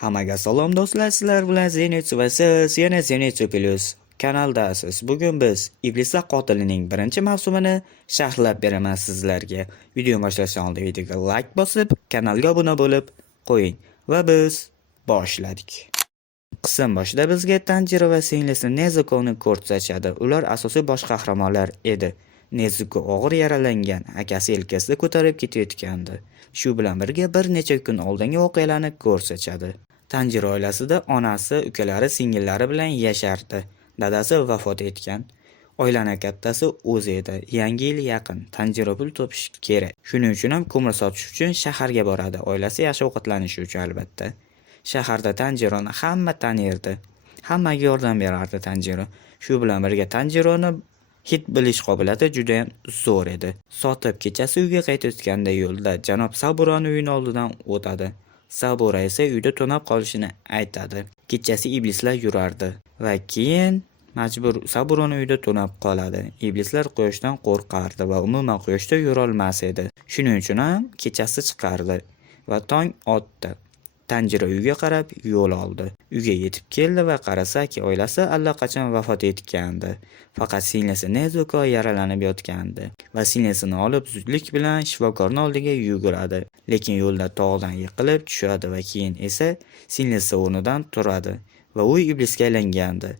Hammaga salom do'stlar, sizlar bilan Zenitsu va siz yana Zenitsu Plus kanaldasiz. Bugun biz Iblislar qotilining birinchi mavsumini sharhlab beraman sizlarga. Video boshlashdan oldin videoga like bosib, kanalga obuna bo'lib qo'ying va biz boshladik. Qism boshida bizga Tanjiro va singlisi Nezuko'ni ko'rsatishadi. Ular asosiy bosh qahramonlar edi. Nezuko og'ir yaralangan, akasi yelkasida ko'tarib ketayotgandi. Shu bilan birga bir necha kun oldingi voqealarni ko'rsatadi. Tanjiro oilasida onasi, ukalari, singillari bilan yashardi. Dadasi vafot etgan. Oilaning kattasi o'zi edi. Yangi yil yaqin. Tanjiro pul topish kerak. Shuning uchun ham ko'mir sotish uchun shaharga boradi. Oilasi yaxshi ovqatlanishi uchun albatta. Shaharda Tanjironi hamma tanirdi. Hammaga yordam berardi Tanjiro. Shu bilan birga Tanjironi hid bilish qobiliyati juda ham zo'r edi. Sotib kechasi uyga qaytayotganda yo'lda janob Saburoni uyining oldidan o'tadi. Sabura esa uyda to'nab qolishini aytadi. Kechasi iblislar yurardi va keyin majbur Saburoni uyda to'nab qoladi. Iblislar quyoshdan qo'rqardi va umuman quyoshda yura olmas edi. Shuning uchun ham kechasi chiqardi va tong otdi. Tanjiro uyga qarab yo'l oldi. Uyga yetib keldi va qarasaki, oilasi allaqachon vafot etgandi. Faqat singlisi Nezuko yaralanib yotgandi va singlisini olib zudlik bilan shifokorning oldiga yuguradi. Lekin yo'lda tog'dan yiqilib tushadi va keyin esa singlisi o'rnidan turadi va u iblisga aylangandi.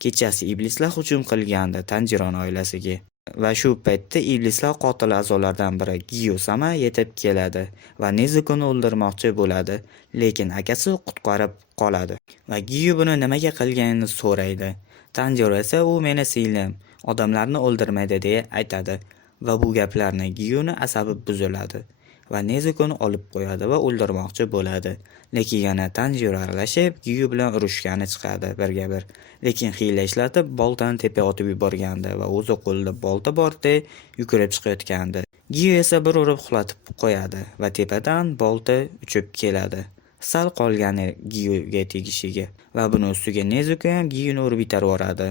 Kechasi iblislar hujum qilgandi Tanjironing oilasiga. Va shu paytda iblislar qotili a'zolaridan biri Giyosama yetib keladi va Nezukoni o'ldirmoqchi bo'ladi, lekin akasi qutqarib qoladi va Giyu buni nimaga qilganini so'raydi. Tanjiro esa u meni singlim, odamlarni o'ldirmaydi deya aytadi va bu gaplarni Giyuni asabi buziladi va Nezukoni olib qo'yadi va o'ldirmoqchi bo'ladi. Lekin yana Tanjiro aralashib Giyu bilan urushgani chiqadi birga bir. Lekin hiyla ishlatib boltani tepaga otib yuborgandi va o'zi qo'lida bolta borda yugurib chiqayotgandi. Giyu esa bir urib uxlatib qo'yadi va tepadan bolta uchib keladi. Sal qolgani Giyuga tegishiga va buni ustiga Nezuko ham Giyuni urib yuborib yuboradi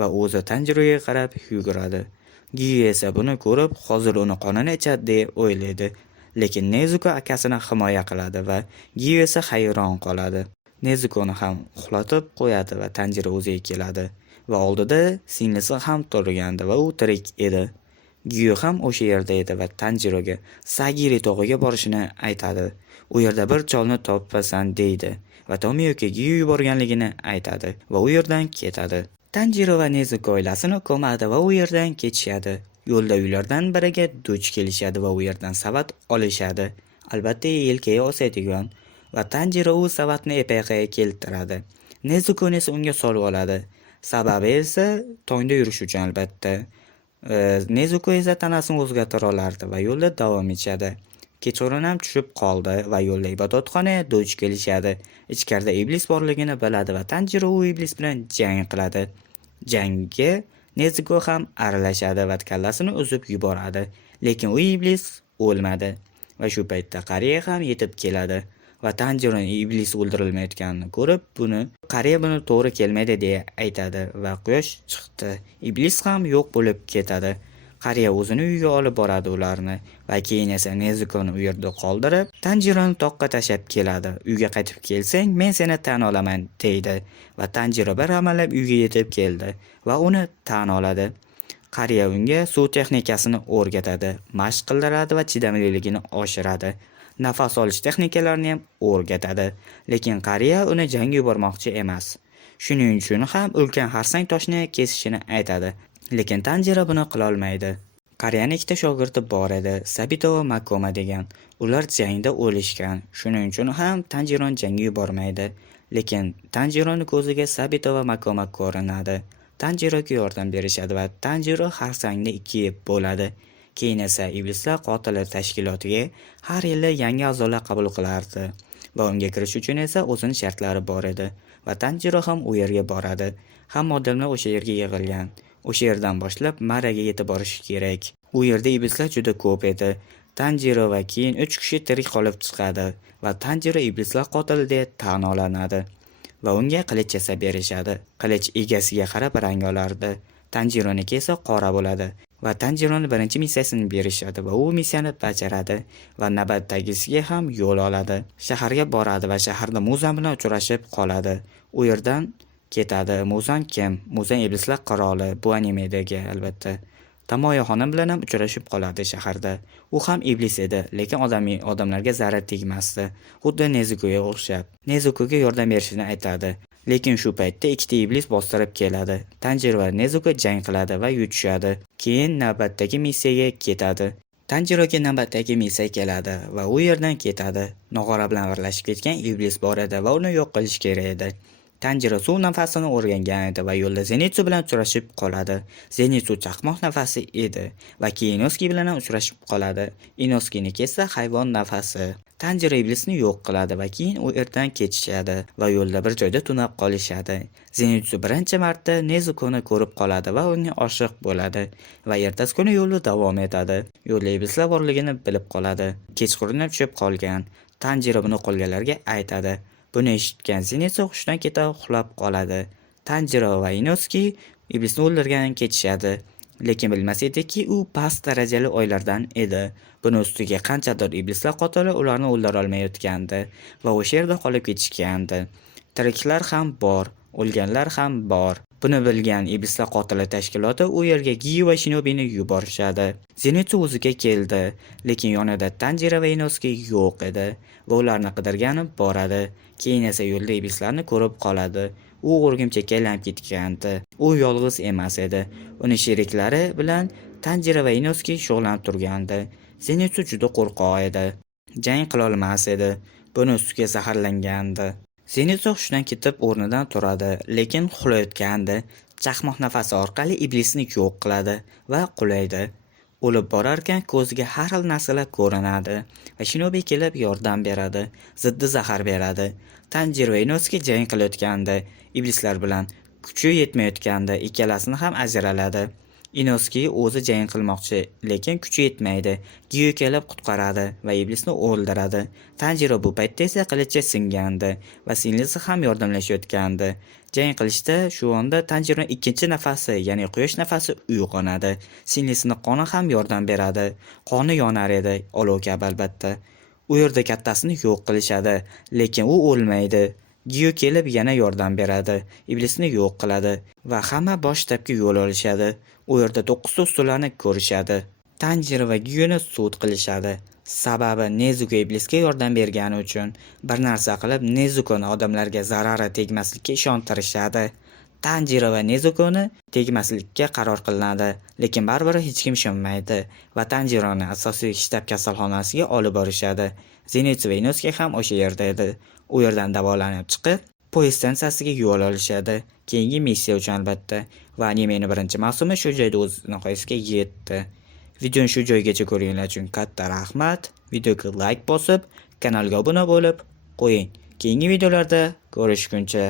va o'zi Tanjiroga qarab yuguradi. Giyu esa buni ko'rib, hozir uni qonini ichadi deb o'ylaydi. Lekin Nezuko akasini himoya qiladi va Giyu esa hayron qoladi. Nezukoni ham uxlatib qo'yadi va Tanjiro o'ziga keladi va oldida singlisi ham turgandi va u tirik edi. Giyu ham o'sha yerda edi va Tanjiroga Sagiri tog'iga borishini aytadi. U yerda bir cholni topasan deydi va Tomioka Giyu yuborganligini aytadi va u yerdan ketadi. Tanjiro va Nezuko oilasini ko'madi va u yerdan ketishadi. Yo'lda uylardan biriga duch kelishadi va u yerdan savat olishadi. Albatta yelkaga osadigan va Tanjiro u savatni epaqaga keltiradi. Nezuko esa unga solib oladi. Sababi esa tongda yurish uchun albatta. Nezuko esa tanasini o'zgartira olardi va yo'lda davom etadi. Kechqurun ham tushib qoldi va yo'lda ibodatxonaga duch kelishadi. Ichkarida iblis borligini biladi va Tanjiro u iblis bilan jang qiladi. Jangga Nezuko ham aralashadi va kallasini uzib yuboradi. Lekin u iblis o'lmadi va shu paytda qariya ham yetib keladi va Tanjiro iblis o'ldirilmayotganini ko'rib, qariya buni to'g'ri kelmaydi deya aytadi va quyosh chiqdi. Iblis ham yo'q bo'lib ketadi. Qariya o'zini uyiga olib boradi ularni va keyin esa Nezukoni u yerda qoldirib, Tanjironi toqqa tashab keladi. Uyga qaytib kelsang, men seni tan olaman deydi va Tanjiro bir amallab uyga yetib keldi va uni tan oladi. Qariya unga suv texnikasini o'rgatadi, mashq qildiradi va chidamliligini oshiradi. Nafas olish texnikalarini ham o'rgatadi. Lekin qariya uni jangga yubormoqchi emas. Shuning uchun ham ulkan xarsang toshni kesishini aytadi. Lekin Tanjiro buni qila olmaydi. Qariyaning ikkita shogirdi bor edi, Sabito va Makoma degan. Ular jangda o'lishgan. Shuning uchun ham Tanjironi jangga yubormaydi. Lekin Tanjironing ko'ziga Sabito va Makoma ko'rinadi. Tanjiroga yordam berishadi va Tanjiro xarsangda ikkiga bo'ladi. Keyin esa iblislar qotili tashkilotiga har yili yangi a'zolar qabul qilardi va unga kirish uchun esa o'zining shartlari bor edi va Tanjiro ham u yerga boradi. Hamma odamlar o'sha yerga yig'ilgan. O'sha yerdan boshlab Maraga yetib borish kerak. U yerda iblislar juda ko'p edi. Tanjiro va keyin 3 kishi tirik qolib chiqadi va Tanjiro iblislar qotili deb tan olinadi va unga qilich yasab berishadi. Qilich egasiga qarab rang olardi. Tanjironiki esa qora bo'ladi. va Tanjironing birinchi missiyasini berishadi va u missiyani bajaradi va navbatdagisiga ham yo'l oladi. Shaharga boradi va shaharda Muzan bilan uchrashib qoladi. U yerdan ketadi. Muzan kim? Muzan iblislar qiroli, bu animedagi albatta. Tamoya xonim bilan ham uchrashib qoladi shaharda. U ham iblis edi, lekin odamlarga zarar tegmasdi. Xuddi Nezukoga o'xshab. Nezukoga yordam berishini aytadi. Lekin shu paytda ikkita iblis bostirib keladi. Tanjiro va Nezuko jang qiladi va yutishadi. Keyin navbatdagi missiyaga ketadi. Tanjiroga navbatdagi missiya keladi va u yerdan ketadi. Nog'ora bilan birlashib ketgan iblis bor edi va uni yo'q qilish kerak edi. Tanjiro suv nafasini o'rgangan edi va yo'lda Zenitsu bilan uchrashib qoladi. Zenitsu chaqmoq nafasi edi va keyin Inosuke bilan uchrashib qoladi. Inosukeniki esa hayvon nafasi. Tanjiro iblisni yo'q qiladi va keyin u yerdan ketishadi va yo'lda bir joyda tunab qolishadi. Zenitsu birinchi marta Nezukoni ko'rib qoladi va unga oshiq bo'ladi va ertasi kuni yo'lda davom etadi. Yo'lda iblislar borligini bilib qoladi. Kechqurun tushib qolgan. Tanjiro buni qolganlarga aytadi. Buni eshitgan Zenitsu hushdan ketib uxlab qoladi. Tanjiro va Inosuke iblisni o'ldirgan ketishadi. Lekin bilmas ediki, u past darajali oylardan edi. Buni ustiga qanchadir iblislar qotili ularni o'ldira olmayotgandi va o'sha yerda qolib ketishgandi. Tiriklar ham bor, o'lganlar ham bor. Buni bilgan iblislar qotili tashkiloti u yerga Giyu va Shinobini yuborishadi. Zenitsu o'ziga keldi, lekin yonida Tanjiro va Inosuke yo'q edi va ularni qidirgani boradi. Keyin esa yo'lda iblislarni ko'rib qoladi. U o'rgimchakka aylanib ketgandi. U yolg'iz emas edi. Uning sheriklari bilan Tanjiro va Inosuke shug'ullanib turgandi. Zenitsu juda qo'rqoq edi. Jang qila olmas edi. Buni ustiga zaharlangandi. Zenitsu hushdan ketib o'rnidan turadi, lekin uxlayotgandi. Chaqmoq nafasi orqali iblisni yo'q qiladi va qulaydi. O'lib borarkan ko'ziga har xil narsalar ko'rinadi va Shinobi kelib yordam beradi, ziddi zahar beradi. Tanjiro va Inosuke jang qilayotgandi, iblislar bilan kuchi yetmayotgandi, ikkalasini ham ajraladi. Inosuke o'zi jang qilmoqchi, lekin kuchi yetmaydi. Giyu kelib qutqaradi va iblisni o'ldiradi. Tanjiro bu paytda esa qilichi singandi va singlisi ham yordamlashayotgandi. Jang qilishda shu onda Tanjironing ikkinchi nafasi, ya'ni quyosh nafasi uyg'onadi. Singlisining qoni ham yordam beradi. Qoni yonar edi, olov kabi albatta. U yerda kattasini yo'q qilishadi, lekin u o'lmaydi. Giyu kelib yana yordam beradi, iblisni yo'q qiladi va hamma bosh shtabga yo'l olishadi. U yerda 9 ustularni ko'rishadi. Tanjiro va Giyuni sud qilishadi. Sababi Nezuko iblisga yordam bergani uchun bir narsa qilib Nezukoni odamlarga zarari tegmaslikka ishontirishadi. Tanjiro va Nezukoni tegmaslikka qaror qilinadi, lekin baribir hech kim ishonmaydi va Tanjironi asosiy shtab kasalxonasiga olib borishadi. Zenitsu va Inosuke ham o'sha yerda edi. U yerdan davolanib chiqib, poyezd stansiyasiga yo'l olishadi. Keyingi missiya uchun albatta. Va animening birinchi mavsumi shu joyda o'z nihoyasiga yetdi. Videoni shu joygacha ko'rganlar uchun katta rahmat. Videoga like bosib, kanalga obuna bo'lib qo'ying. Keyingi videolarda ko'rishguncha